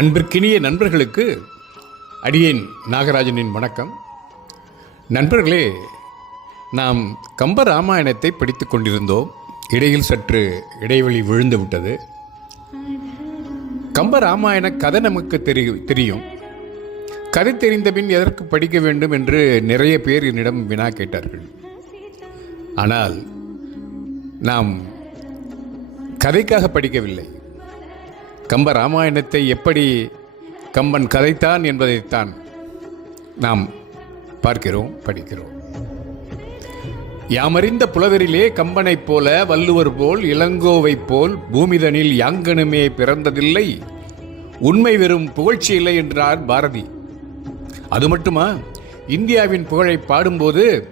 அன்பிற்கினிய நண்பர்களுக்கு அடியேன் நாகராஜனின் வணக்கம். நண்பர்களே நாம் கம்ப ராமாயணத்தை படித்துக் கொண்டிருந்தோம். இடையில் சற்று இடைவெளி விழுந்து விட்டது. கம்ப ராமாயண கதை நமக்கு தெரி தெரியும். கதை தெரிந்த பின் எதற்கு படிக்க வேண்டும் என்று நிறைய பேர் என்னிடம் வினா கேட்டார்கள். ஆனால் நாம் கதைக்காக படிக்கவில்லை. கம்ப ராமாயணத்தை எப்படி கம்பன் கதைத்தான் என்பதைத்தான் நாம் பார்க்கிறோம் படிக்கிறோம். யாமறிந்த புலவரிலே கம்பனைப் போல வள்ளுவர் போல் இளங்கோவைப் போல் பூமிதனில் யாங்கனுமே பிறந்ததில்லை உண்மை வெறும் புகழ்ச்சி இல்லை என்றார் பாரதி. அது மட்டுமா? இந்தியாவின் புகழை பாடும்போது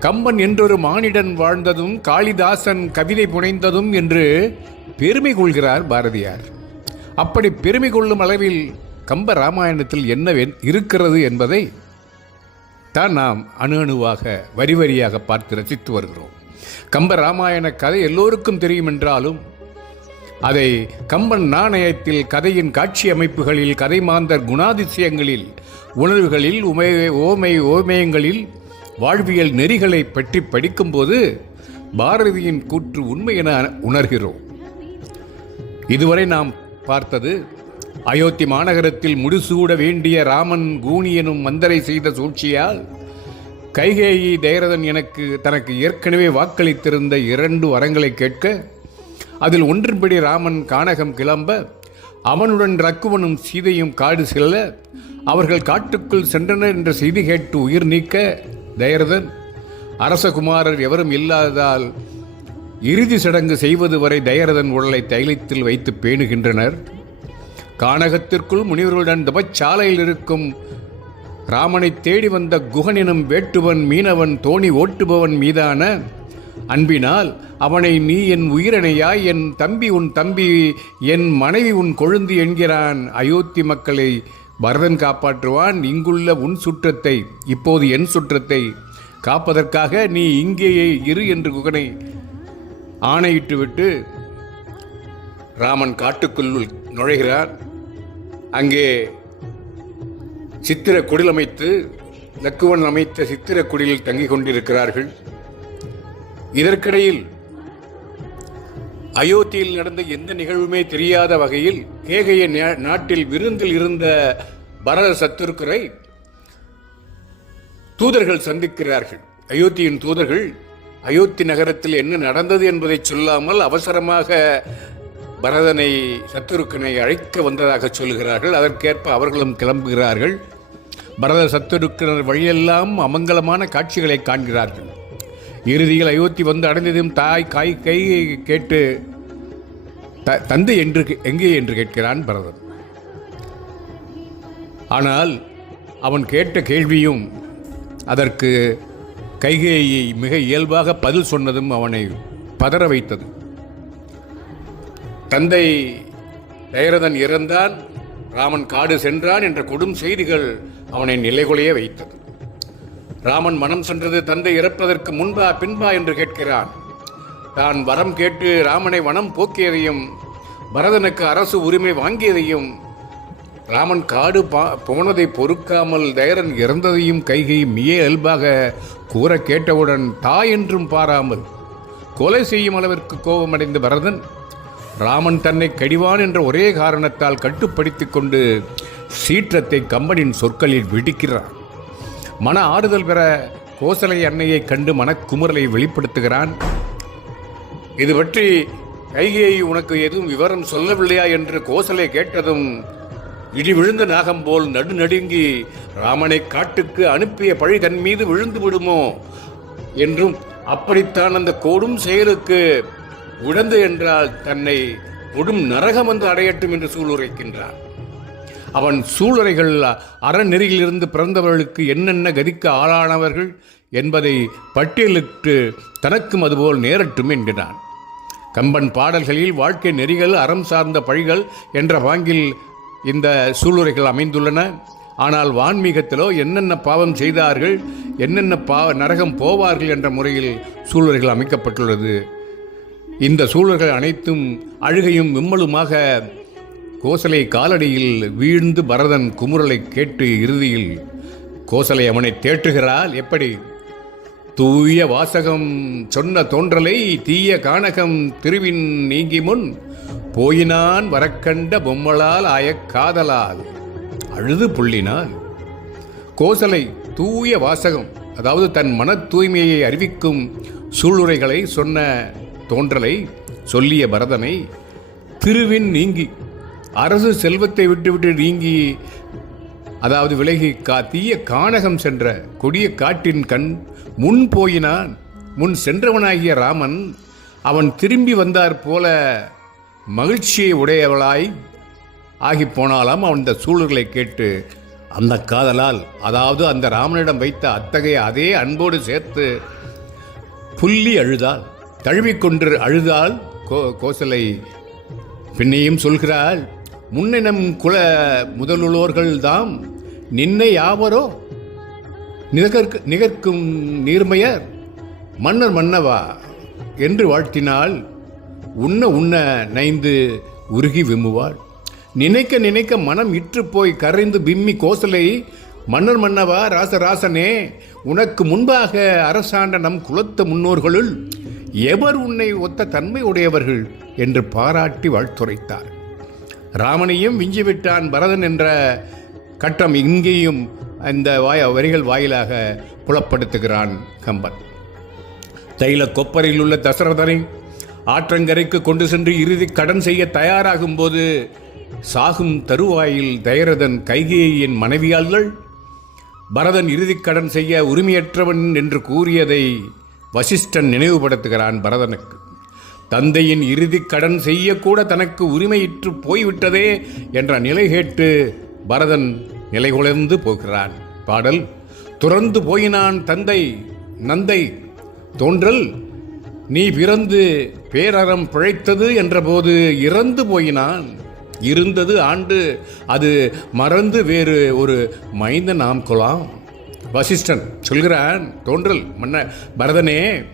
கம்பன் என்றொரு மானிடன் வாழ்ந்ததும் காளிதாசன் கவிதை புனைந்ததும் என்று பெருமை கொள்கிறார் பாரதியார். அப்படி பெருமை கொள்ளும் அளவில் கம்ப ராமாயணத்தில் என்ன இருக்கிறது என்பதை தான் நாம் அணு அணுவாக வரி வரியாக பார்த்து ரசித்து வருகிறோம். கம்ப ராமாயண கதை எல்லோருக்கும் தெரியும் என்றாலும் அதை கம்பன் நாணயத்தில் கதையின் காட்சி அமைப்புகளில் கதை மாந்தர் குணாதிசயங்களில் உணர்வுகளில் உமை ஓமை ஓமயங்களில் வாழ்வியல் நெறிகளை பற்றி படிக்கும்போது பாரதியின் கூற்று உண்மை என உணர்கிறோம். இதுவரை நாம் பார்த்தது. அயோத்தி மாநகரத்தில் முடிசூட வேண்டிய ராமன் கூணியனும் மந்தரை செய்த சூழ்ச்சியால் கைகேயி தயரதன் எனக்கு தனக்கு ஏற்கனவே வாக்களித்திருந்த இரண்டு வரங்களை கேட்க அதில் ஒன்றின்படி ராமன் கானகம் கிளம்ப அவனுடன் ரக்குவனும் சீதையும் காடு செல்ல அவர்கள் காட்டுக்குள் சென்றனர் என்ற செய்தி கேட்டு உயிர் நீக்க தயரதன் அரசகுமாரர் எவரும் இல்லாததால் இறுதி சடங்கு செய்வது வரை தயரதன் உடலை தைலத்தில் வைத்து பேணுகின்றனர். கானகத்திற்குள் முனிவர்களுடன் தபச்சாலையில் இருக்கும் ராமனை தேடி வந்த குகன் எனும் வேட்டுவன் மீனவன் தோணி ஓட்டுபவன் மீதான அன்பினால் அவனை நீ என் உயிரணையாய் என் தம்பி உன் தம்பி என் மனைவி உன் கொழுந்து என்கிறான். அயோத்தி மக்களை பரதன் காப்பாற்றுவான் இங்குள்ள உன் சுற்றத்தை இப்போது என் சுற்றத்தை காப்பதற்காக நீ இங்கேயே இரு என்று குகனை ஆணையிட்டுவிட்டு ராமன் காட்டுக்குள் நுழைகிறார். அங்கே சித்திர குடில் அமைத்து லக்குவன் அமைத்த சித்திர குடிலில் தங்கிக் கொண்டிருக்கிறார்கள். இதற்கிடையில் அயோத்தியில் நடந்த எந்த நிகழ்வுமே தெரியாத வகையில் கேகைய நா- நாட்டில் விருந்தில் இருந்த பரத சத்துருக்கரை தூதர்கள் சந்திக்கிறார்கள். அயோத்தியின் தூதர்கள் அயோத்தி நகரத்தில் என்ன நடந்தது என்பதை சொல்லாமல் அவசரமாக பரதனை சத்துருக்கனை அழைக்க வந்ததாக சொல்கிறார்கள். அதற்கேற்ப அவர்களும் கிளம்புகிறார்கள். பரத சத்துருக்கனர் வழியெல்லாம் அமங்கலமான காட்சிகளை காண்கிறார்கள். இறுதியில் அயோத்தி வந்து அடைந்ததும் தாய் காய் கை கேட்டு த- தந்தை என்று எங்கே என்று கேட்கிறான் பரதன். ஆனால் அவன் கேட்ட கேள்வியும் அதற்கு கைகேயை மிக இயல்பாக பதில் சொன்னதும் அவனை பதற வைத்தது. தந்தை தயரதன் இறந்தான் ராமன் காடு சென்றான் என்ற கொடும் செய்திகள் அவனை நிலைகுலைய வைத்தது. ராமன் மனம் சென்றது தந்தை இறப்பதற்கு முன்பா பின்பா என்று கேட்கிறான். தான் வரம் கேட்டு ராமனை வனம் போக்கியதையும் பரதனுக்கு அரசு உரிமை வாங்கியதையும் ராமன் காடு பா- போனதை பொறுக்காமல் தயரன் இறந்ததையும் கைகை மிய இயல்பாக கூற கேட்டவுடன் தாய் என்றும் பாராமல் கொலை செய்யும் அளவிற்கு கோபமடைந்த பரதன் ராமன் தன்னை கடிவான் என்ற ஒரே காரணத்தால் கட்டுப்படுத்திக் கொண்டு சீற்றத்தை கம்பனின் சொற்களில் விடுக்கிறான். மன ஆறுதல் பெற கோசலை அன்னையை கண்டு மனக்குமுறலை வெளிப்படுத்துகிறான். இது பற்றி கைகையை உனக்கு எதுவும் விவரம் சொல்லவில்லையா என்று கோசலை கேட்டதும் இடி விழுந்த நாகம் போல் நடுநடுங்கி ராமனை காட்டுக்கு அனுப்பிய பழி தன் மீது விழுந்து விடுமோ? என்றும் அப்படித்தான் அந்த கோடும் செயலுக்கு உடந்து என்றால் தன்னை கொடும் நரகம் வந்து அடையட்டும் என்று சூளுரைக்கின்றான் அவன் சூளுரைகள் அறநெறியிலிருந்து பிறந்தவர்களுக்கு என்னென்ன கதிக்கு ஆளானவர்கள் என்பதை பட்டியலிட்டு தனக்கும் அதுபோல் நேரட்டும் என்கிறான். கம்பன் பாடல்களில் வாழ்க்கை நெறிகள் அறம் சார்ந்த பழிகள் என்ற பாங்கில் இந்த சூளுரைகள் அமைந்துள்ளன. ஆனால் வான்மீகத்திலோ என்னென்ன பாவம் செய்தார்கள் என்னென்ன பா நரகம் போவார்கள் என்ற முறையில் சூளுரைகள் அமைக்கப்பட்டுள்ளது. இந்த சூழல்கள் அனைத்தும் அழுகையும் விம்மலுமாக கோசலை காலடியில் வீழ்ந்து பரதன் குமுறலை கேட்டு இறுதியில் கோசலை அவனை தேற்றுகிறாள்? எப்படி? தூய வாசகம் சொன்ன தோன்றலை தீய கானகம் திருவின் நீங்கி முன் போயினான் வரக்கண்ட பொம்மலால் ஆயக் காதலால். அழுது புள்ளினான். கோசலை தூய வாசகம் அதாவது தன் மன தூய்மையை அறிவிக்கும் சூளுரைகளை சொன்ன தோன்றலை சொல்லிய பரதனை திருவின் நீங்கி அரசு செல்வத்தை விட்டுவிட்டு நீங்கி அதாவது விலகி கா தீய கானகம் சென்ற கொடிய காட்டின் கண் முன் போயினான். முன் சென்றவனாகிய ராமன் அவன் திரும்பி வந்தார் போல மகிழ்ச்சியை உடையவளாய் ஆகி போனாலும் அவன் இந்த சூழல்களை கேட்டு அந்த காதலால் அதாவது அந்த ராமனிடம் வைத்த அத்தகைய அதே அன்போடு சேர்த்து புள்ளி அழுதாள். தழுவிக்கொன்று அழுதாள் கோ கோசலை. பின்னையும் சொல்கிறாள் முன்னினம் குல முதலுள்ளோர்கள்தாம் நின்னை யாவரோ? நிகர்க்கு நிகர்க்கும் நீர்மையர் மன்னர் மன்னவா? என்று வாழ்த்தினாள் உண்ண உண்ண நைந்து உருகி விம்முவாள். நினைக்க நினைக்க மனம் இற்று போய் கரைந்து பிம்மி கோசலை மன்னர் மன்னவா ராசராசனே உனக்கு முன்பாக அரசாண்ட நம் குலத்த முன்னோர்களுள் எவர் உன்னை ஒத்த தன்மை உடையவர்கள் என்று பாராட்டி வாழ்த்துரைத்தார். ராமனையும் விஞ்சிவிட்டான் பரதன் என்ற கட்டம் இங்கேயும் இந்த வாய வரிகள் வாயிலாக புலப்படுத்துகிறான் கம்பன். தைல கொப்பரையில் உள்ள தசரதனை ஆற்றங்கரைக்கு கொண்டு சென்று இறுதி கடன் செய்ய தயாராகும் போது சாகும் தருவாயில் தயரதன் கைகேயின் மனைவியாள்கள்? பரதன் இறுதிக்கடன் செய்ய உரிமையற்றவன் என்று கூறியதை வசிஷ்டன் நினைவுபடுத்துகிறான் பரதனுக்கு. தந்தையின் இறுதிக்கடன் செய்யக்கூட தனக்கு உரிமையிற்று போய்விட்டதே என்ற நிலை கேட்டு பரதன் நிலைகுலைந்து போகிறான். பாடல் துறந்து போயினான் தந்தை நந்தை தோன்றல் நீ பிறந்து பேரறம் பிழைத்தது என்றபோது இறந்து போயினான். இருந்தது ஆண்டு அது மறந்து வேறு ஒரு மைந்த நாம் கொலாம். வசிஷ்டன் சொல்கிறான் தோன்றல் மன்ன பரதனே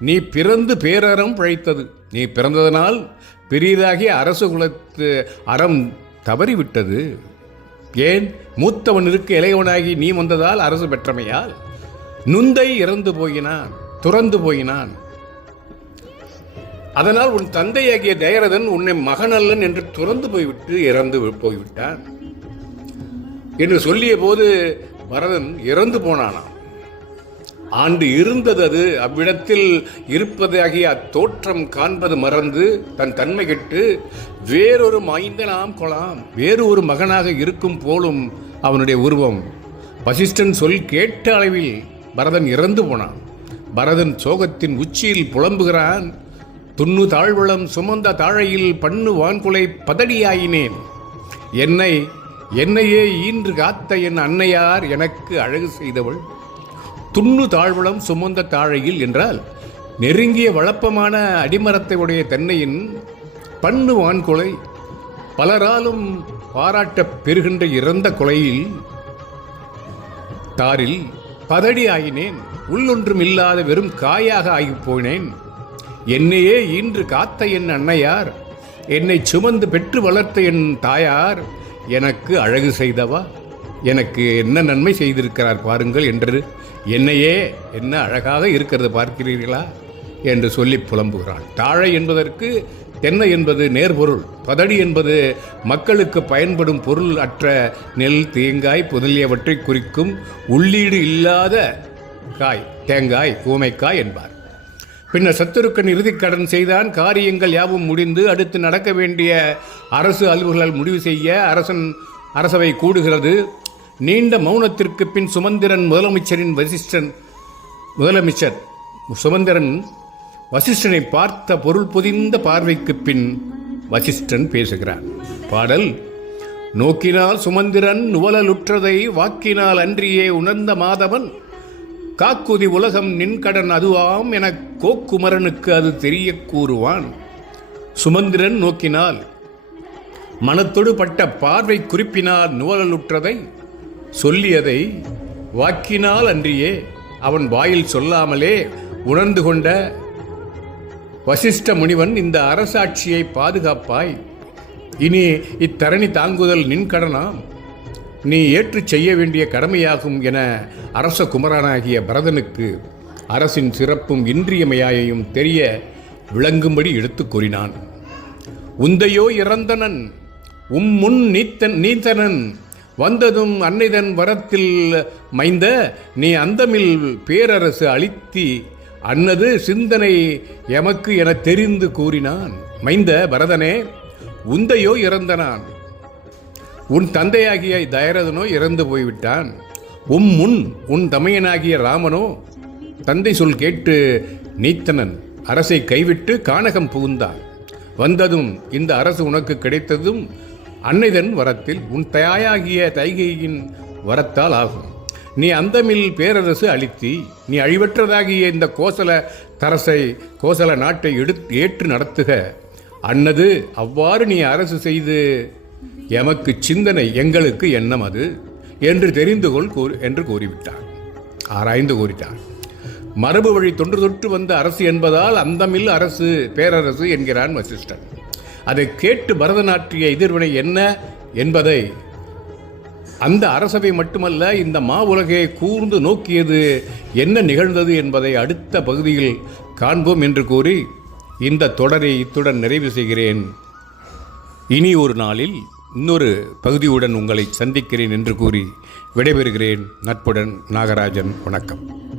நீ பிறந்து பேரறம் பிழைத்தது. நீ பிறந்ததனால் பெரியதாகி அரசு குலத்து அறம் தவறிவிட்டது. ஏன்? மூத்தவனிற்கு இளையவனாகி நீ வந்ததால் அரசு பெற்றமையால். நுந்தை இறந்து போயினான் துறந்து போயினான். அதனால் உன் தந்தையாகிய தயரதன் உன்னை மகனல்லன் என்று துறந்து போய்விட்டு இறந்து போய்விட்டான். என்று சொல்லிய போது பரதன் இறந்து போனானாம். ஆண்டு இருந்தது அது. அவ்விடத்தில் இருப்பதாகிய அத்தோற்றம் காண்பது மறந்து தன் தன்மை கெட்டு வேறொரு மைந்தனாம் கொலாம் வேறு ஒரு மகனாக இருக்கும் போலும் அவனுடைய உருவம். வசிஷ்டன் சொல் கேட்ட அளவில் பரதன் இறந்து போனான். பரதன் சோகத்தின் உச்சியில் புலம்புகிறான். துண்ணு தாழ்வளம் சுமந்த தாழையில் பண்ணு வான்குலை பதடியாயினேன். என்னை என்னையே ஈன்று காத்த என் அன்னையார் எனக்கு அழகு செய்தவள். துண்ணு தாழ்வளம் சுமந்த தாழையில் என்றால் நெருங்கிய வளப்பமான அடிமரத்தை உடைய தென்னையின் பண்ணு வான்கொலை பலராலும் பாராட்டப் பெறுகின்ற இறந்த கொலையில் தாரில் பதடி ஆகினேன் உள்ளொன்றும் இல்லாத வெறும் காயாக ஆகிப் போனேன். என்னையே இன்று காத்த என் அன்னையார். என்னை சுமந்து பெற்று வளர்த்த என் தாயார். எனக்கு அழகு செய்தவா? எனக்கு என்ன நன்மை செய்திருக்கிறார் பாருங்கள் என்று என்னையே என்ன அழகாக இருக்கிறது பார்க்கிறீர்களா? என்று சொல்லி புலம்புகிறாள் தாழை என்பதற்கு தென்னை என்பது நேர்பொருள். பதடி என்பது மக்களுக்கு பயன்படும் பொருள் அற்ற நெல் தேங்காய் முதலியவற்றை குறிக்கும் உள்ளீடு இல்லாத காய் தேங்காய் ஊமைக்காய் என்பார். பின்னர் சத்துருக்கன் இறுதி கடன் செய்தான். காரியங்கள் யாவும் முடிந்து அடுத்து நடக்க வேண்டிய அரசு அலுவல்கள் முடிவு செய்ய அரசன் அரசவை கூடுகிறது. நீண்ட மௌனத்திற்கு பின் சுமந்திரன் முதலமைச்சரின் வசிஷ்டன் முதலமைச்சர் சுமந்திரன் வசிஷ்டனை பார்த்த பொருள் பொதிந்த பார்வைக்கு பின் வசிஷ்டன் பேசுகிறான் பாடல் நோக்கினால் சுமந்திரன் நுவலலுற்றதை வாக்கினால் அன்றியே உணர்ந்த மாதவன் காக்குதி உலகம் நின்கடன் அதுவாம் என கோக்குமரனுக்கு அது தெரிய கூறுவான். சுமந்திரன் நோக்கினால் மனத்தொடு பட்ட பார்வை குறிப்பினால் நுவலலுற்றதை சொல்லியதை வாக்கினால் அன்றியே அவன் வாயில் சொல்லாமலே உணர்ந்து கொண்ட வசிஷ்ட முனிவன் இந்த அரசாட்சியை பாதுகாப்பாய். இனி இத்தரணி தாங்குதல் நின்கடனாம். நீ ஏற்றுச் செய்ய வேண்டிய கடமையாகும் என அரச குமரனாகிய பரதனுக்கு அரசின் சிறப்பும் இன்றியமையாயையும் தெரிய விளங்கும்படி எடுத்து கூறினான். உந்தையோ இறந்தனன் உம் முன் நீத்தன் நீத்தனன் வந்ததும் அன்னைதன் வரத்தில் மைந்த நீ அந்தமில் பேரரசு அளித்தி அன்னது சிந்தனை எமக்கு என தெரிந்து கூறினான். மைந்த பரதனே உந்தையோ இறந்தனான். உன் தந்தையாகிய தயரதனோ இறந்து போய்விட்டான். உம் முன் உன் தமையனாகிய ராமனோ தந்தை சொல் கேட்டு நீத்தனன் அரசை கைவிட்டு கானகம் புகுந்தான் வந்ததும் இந்த அரசு உனக்கு கிடைத்ததும் அன்னைதன் வரத்தில் உன் தாயாகிய தைகையின் வரத்தால் ஆகும். நீ அந்தமில் பேரரசு அளித்தி நீ அழிவற்றதாகிய இந்த கோசல தரசை கோசல நாட்டை எடுத்து ஏற்று நடத்துக. அன்னது அவ்வாறு நீ அரசு செய்து எமக்கு சிந்தனை எங்களுக்கு எண்ணம் அது என்று தெரிந்து கொள் கூறு என்று கூறிவிட்டார். ஆராய்ந்து கூறிட்டார். மரபு வழி தொன்று தொற்று வந்த அரசு என்பதால் அந்தமில் அரசு பேரரசு என்கிறான் வசிஷ்டன். அதை கேட்டு பரதநாட்டிய எதிர்வினை என்ன என்பதை அந்த அரசவை மட்டுமல்ல இந்த மா உலகை கூர்ந்து நோக்கியது என்ன நிகழ்ந்தது என்பதை அடுத்த பகுதியில் காண்போம் என்று கூறி இந்த தொடரை இத்துடன் நிறைவு செய்கிறேன். இனி ஒரு நாளில் இன்னொரு பகுதியுடன் உங்களை சந்திக்கிறேன் என்று கூறி விடைபெறுகிறேன். நட்புடன் நாகராஜன் வணக்கம்.